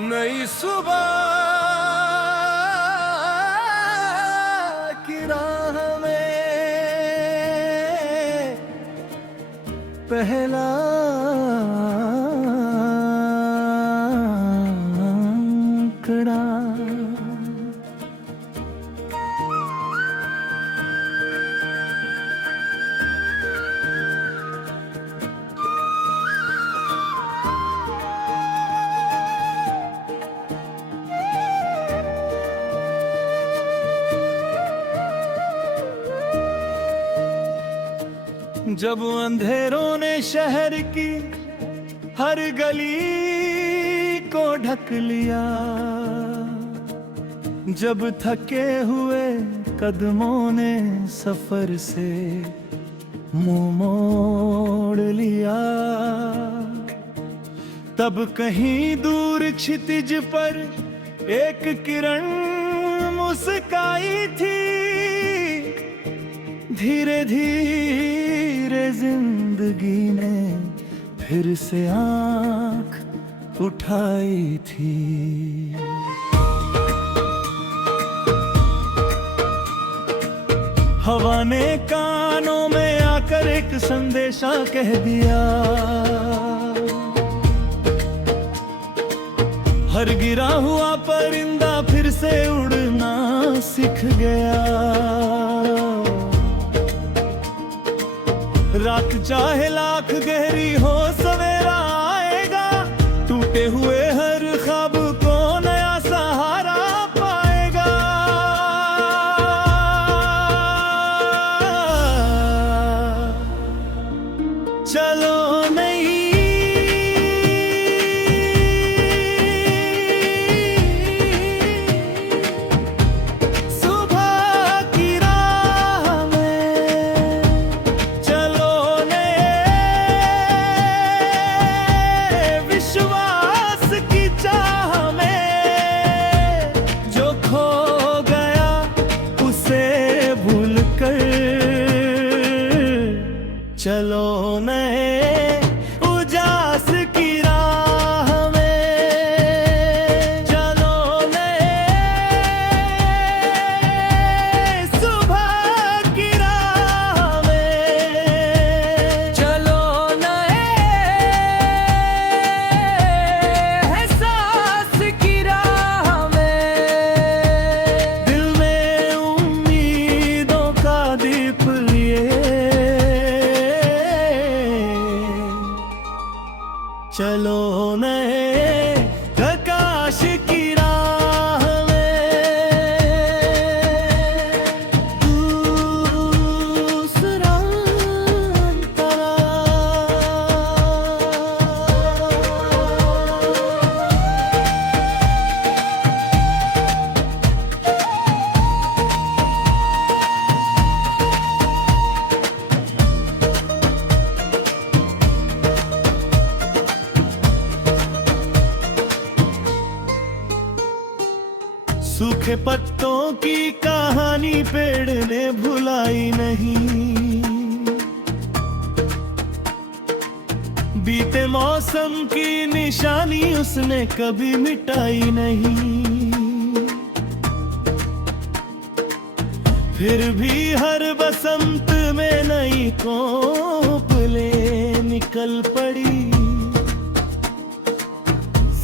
नई सुबह की राह में पहला कड़ा। जब अंधेरों ने शहर की हर गली को ढक लिया, जब थके हुए कदमों ने सफर से मुंह मोड़ लिया, तब कहीं दूर क्षितिज पर एक किरण मुस्काई थी। धीरे धीरे जिंदगी ने फिर से आंख उठाई थी। हवा ने कानों में आकर एक संदेशा कह दिया, हर गिरा हुआ परिंदा फिर से उड़ना सीख गया। रात चाहे लाख गहरी हो सवेरा आएगा, टूटे हुए हर ख्वाब को नया सहारा पाएगा। चलो नहीं चलो नए उजास की राह में, चलो नए सुबह की राह में, चलो नए एहसास की राह में। दिल में उम्मीदों का दीप लिए चलो नए प्रकाश की राह में। दूसरा तारा सूखे पत्तों की कहानी पेड़ ने भुलाई नहीं, बीते मौसम की निशानी उसने कभी मिटाई नहीं। फिर भी हर बसंत में नई कोपलें निकल पड़ी,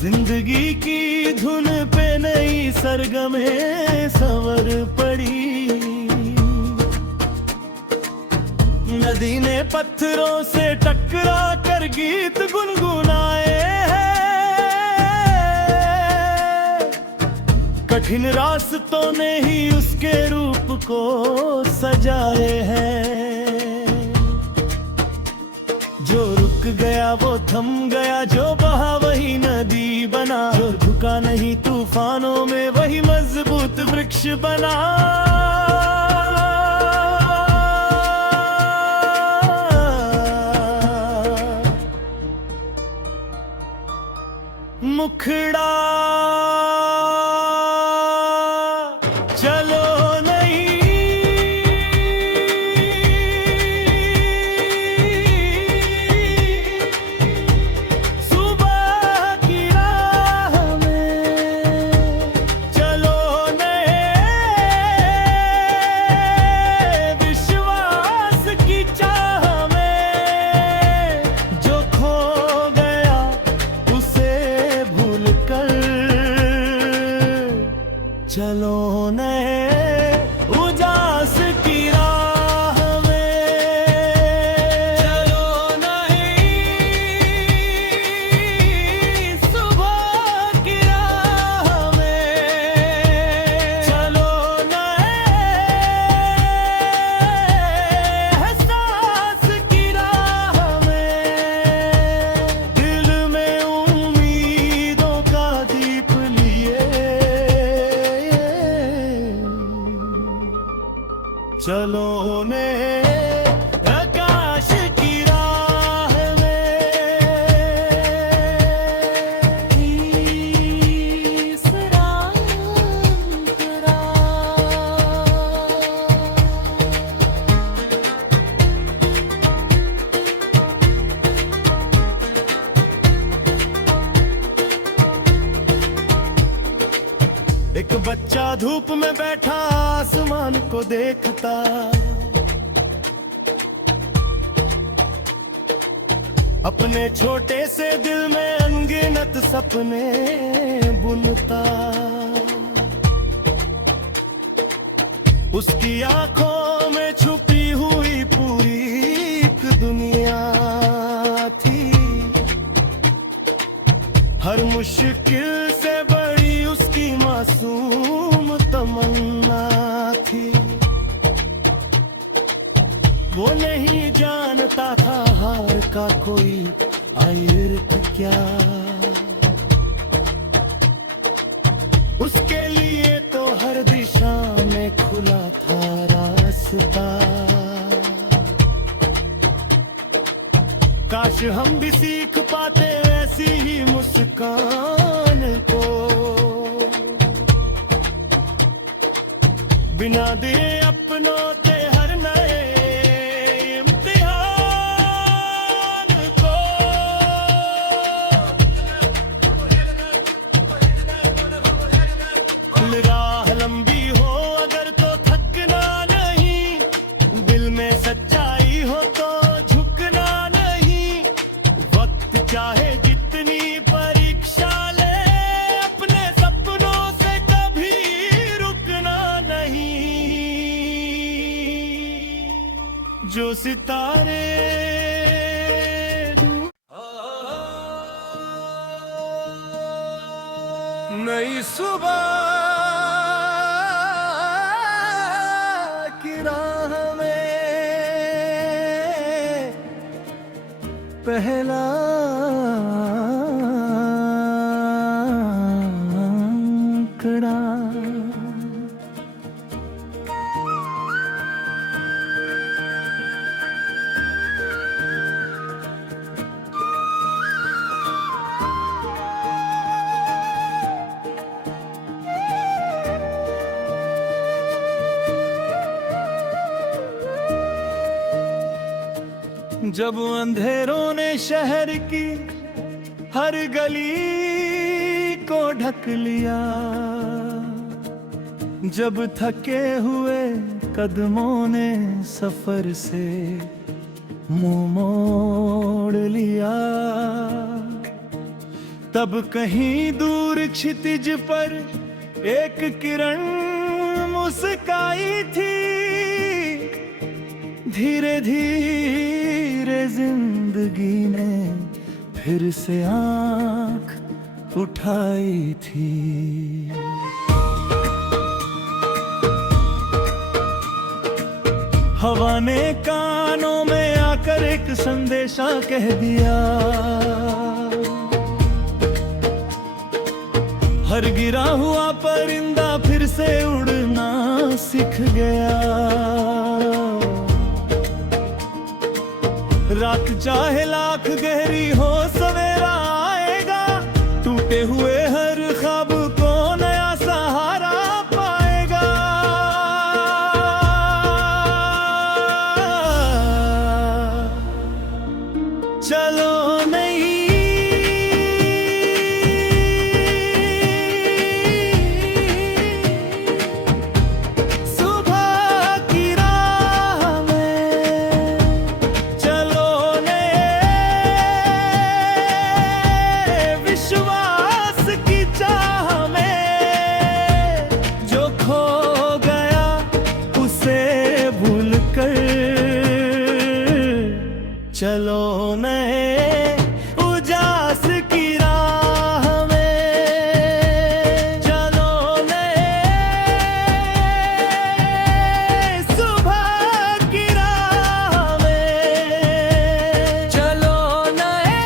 जिंदगी की धुन पे नई सरगमें संवर पड़ी। नदी ने पत्थरों से टकरा कर गीत गुनगुनाए हैं, कठिन रास्तों ने ही उसके रूप को सजाए हैं। जो रुक गया वो थम गया, जो बहा वही नदी बना, जो झुका नहीं तूफानों में वही मजबूत वृक्ष बना। मुखड़ा चलो सुबह की राह में एक बच्चा धूप में बैठा आसमान को देखता, अपने छोटे से दिल में अनगिनत सपने बुनता। उसकी आंखों में छुपी हुई पूरी एक दुनिया थी, हर मुश्किल से बड़ी उसकी मासूम तमन्ना थी। वो नहीं जानता था हार का कोई आयत क्या, उसके लिए तो हर दिशा में खुला था रास्ता। काश हम भी सीख पाते ऐसी ही मुस्कान को, बिना दिए अपनों के हर नए इम्तिहान को। राह लंबी हो अगर तो थकना नहीं, दिल में सच्चाई हो तो झुकना नहीं। वक्त चाहे जितनी परीक्षा ले, अपने सपनों से कभी रुकना नहीं। जो सितारे नई सुबह की राह में पहला अंकड़ा। जब अंधेरों ने शहर की हर गली को ढक लिया, जब थके हुए कदमों ने सफर से मुंह मोड़ लिया, तब कहीं दूर क्षितिज पर एक किरण मुस्काई थी। धीरे धीरे जिंदगी ने फिर से आंख उठाई थी। हवा ने कानों में आकर एक संदेशा कह दिया, हर गिरा हुआ परिंदा फिर से उड़ना सीख गया। रात चाहे लाख गहरी हो सवेरा आएगा, टूटे हुए हर ख्वाब को नया सहारा पाएगा। चलो नहीं चलो नए उजास की राह में, चलो नए सुबह की राह में, चलो नए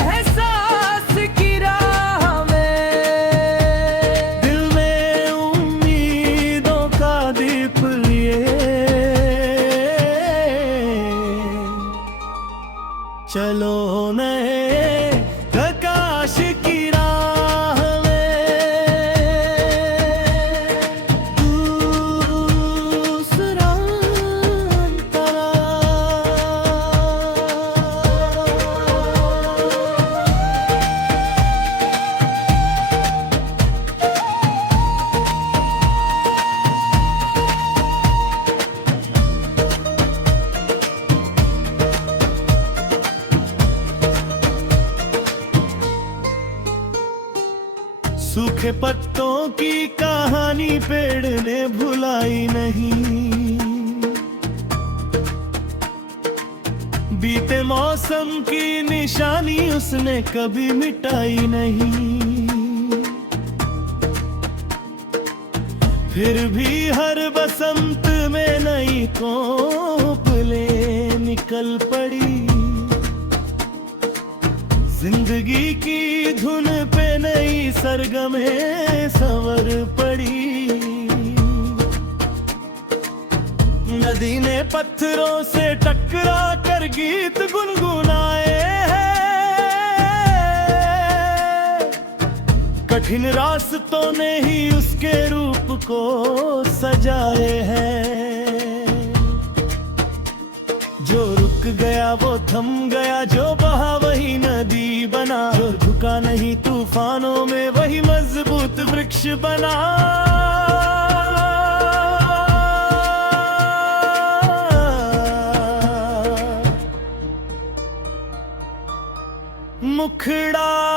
एहसास की राह में। दिल में उम्मीदों का दीप लिए चलो नए प्रकाश की राह में। दूसरा अंतरा सूखे पत्तों की कहानी पेड़ ने भुलाई नहीं। बीते मौसम की निशानी उसने कभी मिटाई नहीं। फिर भी हर बसंत में नई कोपलें निकल पड़ी। जिंदगी की धुन पे नई सरगमें संवर पड़ी। नदी ने पत्थरों से टकरा कर गीत गुनगुनाए हैं। कठिन रास्तों ने ही उसके रूप को सजाए हैं। जो रुक गया वो थम गया, जो बहा वही नदी बना। जो झुका नहीं तूफानों में वही मजबूत वृक्ष बना। मुखड़ा